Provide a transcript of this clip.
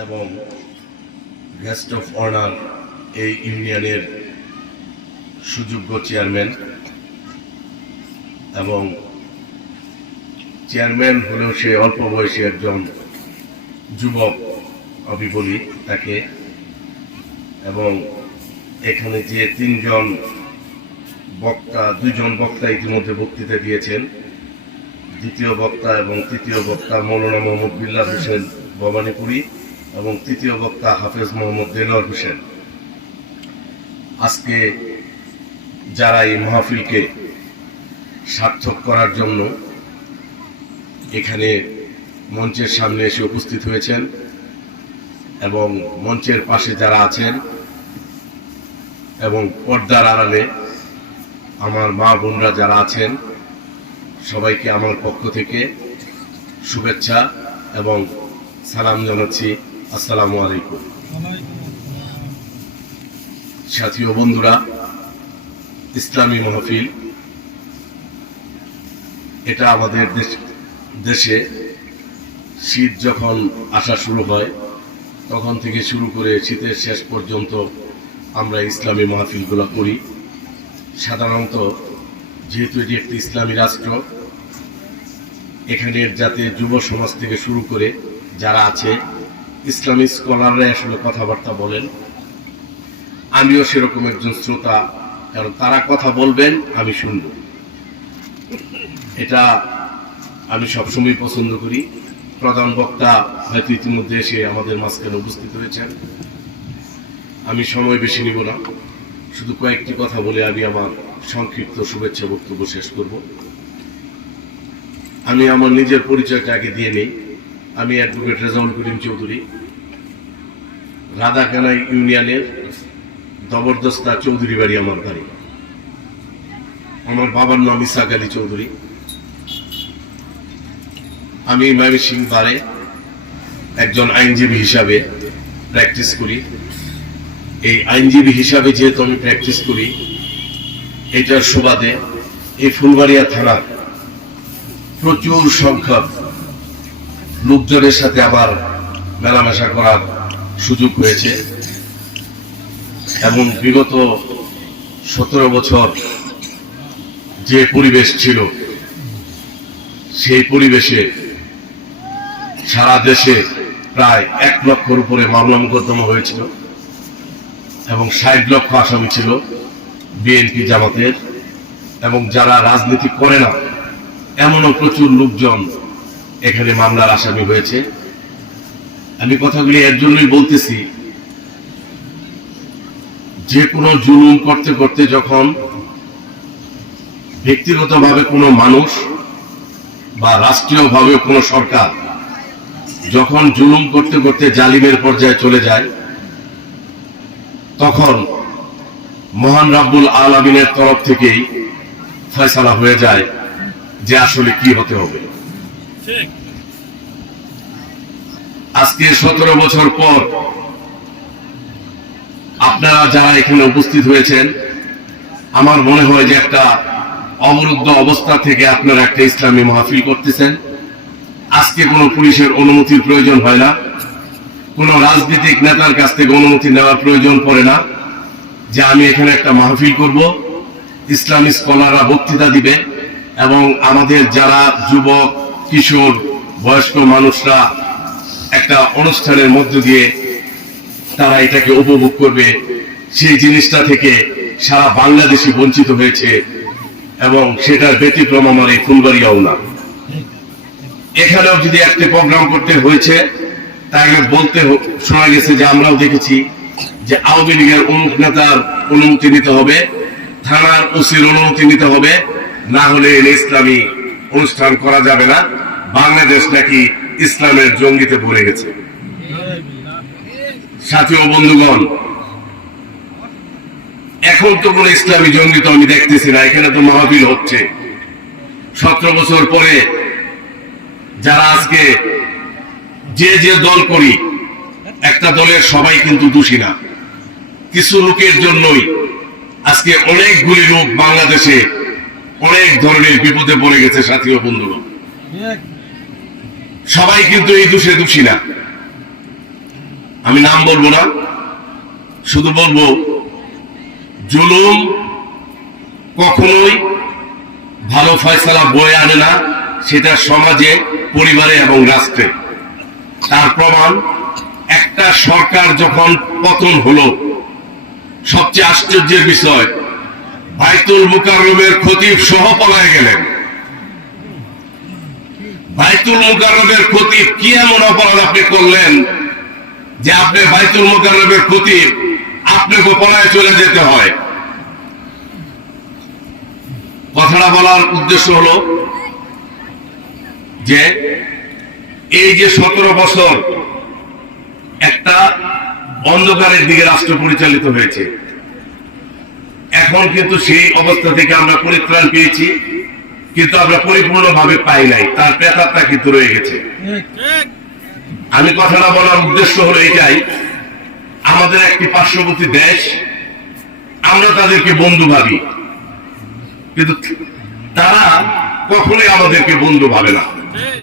এবং guest of honour এই ইউনিয়নের সুযোগ্য চেয়ারম্যান এবং চেয়ারম্যান হলেও সে অল্প বয়সী একজন যুবক আমি বলি তাকে এবং এখানে যে তিনজন বক্তা, দুইজন বক্তা ইতিমধ্যে বক্তৃতা দিয়েছেন। দ্বিতীয় বক্তা এবং তৃতীয় বক্তা মৌলানা মোহাম্মদ বিল্লাহ হোসেন ভবানীপুরী। এবং তৃতীয় বক্তা হাফেজ মোহাম্মদ দেলোয়ার হোসেন। আজকে যারা এই মাহফিলকে সার্থক করার জন্য এখানে মঞ্চের সামনে এসে উপস্থিত হয়েছেন এবং মঞ্চের পাশে যারা আছেন এবং পর্দার আড়ালে আমার মা বোনরা যারা আছেন, সবাইকে আমার পক্ষ থেকে শুভেচ্ছা এবং সালাম জানাচ্ছি। আসসালামু আলাইকুম। সাথী ও বন্ধুরা, ইসলামী মাহফিল, এটা আমাদের দেশ- শীত যখন আসা শুরু হয়, তখন থেকে শুরু করে শীতের শেষ পর্যন্ত আমরা ইসলামী মাহফিলগুলো করি। সাধারণত যেহেতু এটি একটি ইসলামী রাষ্ট্র, এখানের যাতে যুব সমাজ থেকে শুরু করে যারা আছে ইসলামী স্কলাররা আসলে কথাবার্তা বলেন। আমিও সেরকম একজন শ্রোতা, কারণ তারা কথা বলবেন, আমি শুনব। এটা আমি সবসময় পছন্দ করি। প্রধান বক্তা হয়তো ইতিমধ্যে এসে আমাদের মাঝখানে উপস্থিত হয়েছেন। আমি সময় বেশি নিব না। শুধু কয়েকটি কথা বলে আমি আমার সংক্ষিপ্ত শুভেচ্ছা বক্তব্য শেষ করব। আমি আমার নিজের পরিচয়টা আগে দিয়ে নেই। আমি অ্যাডভোকেট রেজাউল করিম চৌধুরী, রাধাকানাই ইউনিয়নের জবরদস্তা চৌধুরী বাড়ি আমার বাড়ি। আমার বাবার নাম ইসাক আলী চৌধুরী। আমি সিং বারে একজন আইনজীবী হিসাবে প্র্যাকটিস করি। এই আইনজীবী হিসাবে যেহেতু আমি প্র্যাকটিস করি, এটার সুবাদে এই ফুলবাড়িয়া থানার প্রচুর সংখ্যক লোকজনের সাথে আবার মেলামেশা করার সুযোগ হয়েছে। এবং বিগত সতেরো বছর যে পরিবেশ ছিল, সেই পরিবেশে সারা দেশে প্রায় এক লক্ষর উপরে মামলা মোকদ্দমা হয়েছিল এবং ষাট লক্ষ আসামি ছিল বিএনপি জামাতের। এবং যারা রাজনীতি করে না, এমনও প্রচুর লোকজন এখানে মামলার আসামি হয়েছে। আমি কথাগুলি এর জন্যই বলতেছি, যে কোনো জুলুম করতে করতে যখন ব্যক্তিগতভাবে কোনো মানুষ বা রাষ্ট্রীয়ভাবে কোনো সরকার যখন জুলুম করতে করতে জালিমের পর্যায়ে চলে যায়, তখন মহান রাব্বুল আলমিনের তরফ থেকেই ফয়সালা হয়ে যায় যে আসলে কি হতে হবে। আজকে সতেরো বছর পর আপনারা যারা এখানে উপস্থিত হয়েছেন, আমার মনে হয় যে একটা অবরুদ্ধ অবস্থা থেকে আপনারা একটা ইসলামী মাহফিল করতেছেন। আজকে কোনো পুলিশের অনুমতির প্রয়োজন হয় না। কোনো রাজনৈতিক নেতার কাছ থেকে অনুমতি নেওয়ার প্রয়োজন পড়ে না যে আমি এখানে একটা মাহফিল করব। ইসলামী স্কলাররা বক্তৃতা দিবে এবং আমাদের যারা যুবক কিশোর বয়স্ক মানুষরা একটা অনুষ্ঠানের মধ্য দিয়ে তারা এটাকে উপভোগ করবে। সেই জিনিসটা থেকে সারা বাংলাদেশি বঞ্চিত হয়েছে এবং সেটার ব্যতিক্রম আমার এই ফুলবাড়িয়াও না। এখানেও যদি একটা প্রোগ্রাম করতে হয়েছে, তাহলে বলতে শোনা গেছে যে আমরাও দেখেছি যে আওয়ামী লীগের অমুক নেতার অনুমতি নিতে হবে, থানার ওসির অনুমতি নিতে হবে, না হলে ইসলামী অনুষ্ঠান করা যাবে না। বাংলাদেশ নাকি ইসলামের জঙ্গিতে ভরে গেছে। সাথী ও বন্ধুগণ, এখন তো কোনো ইসলামী জঙ্গি তো আমি দেখতেছি না, এখানে তো মাহফিল হচ্ছে। সতেরো বছর পরে যারা আজকে যে যে দল করি, একটা দলের সবাই কিন্তু দোষী না। কিছু লোকের জন্যই আজকে অনেকগুলি লোক বাংলাদেশে অনেক ধরনের বিপদে পড়ে গেছে সাথী ও বন্ধুগণ। সবাই কিন্তু এই দোষে দোষী না। আমি নাম বলব না, শুধু বলব, জুলুম কখনোই ভালো ফয়সালা বয়ে আনে না, সেটা সমাজে, পরিবারে এবং রাষ্ট্রে। তার প্রমাণ, একটা সরকার যখন পতন হলো, সবচেয়ে আশ্চর্যের বিষয় বাইতুল মুকাররমের খতিব সহ পলায় গেলেন। বাইতুল মুকাররমের খতিব কি এমন অপরাধ আপনি করলেন যে আপনি বাইতুল মুকাররমের খতিব, আপনাকে পলায় চলে যেতে হয়? কথাটা বলার উদ্দেশ্য হলো যে এই যে সতেরো বছর একটা অন্ধকারের দিকে রাষ্ট্র পরিচালিত হয়েছে এখন কিন্তু সেই অবস্থা থেকে আমরা পরিত্রাণ পেয়েছি, কিন্তু আমরা পরিপূর্ণভাবে পাই নাই। তার পেতারটা কিন্তু রয়ে গেছে। আমি কথাটা বলার উদ্দেশ্য হলো এটাই, আমাদের একটি পার্শ্ববর্তী দেশ, আমরা তাদেরকে বন্ধু ভাবি। কিন্তু তারা কখনোই আমাদেরকে বন্ধু ভাবে না।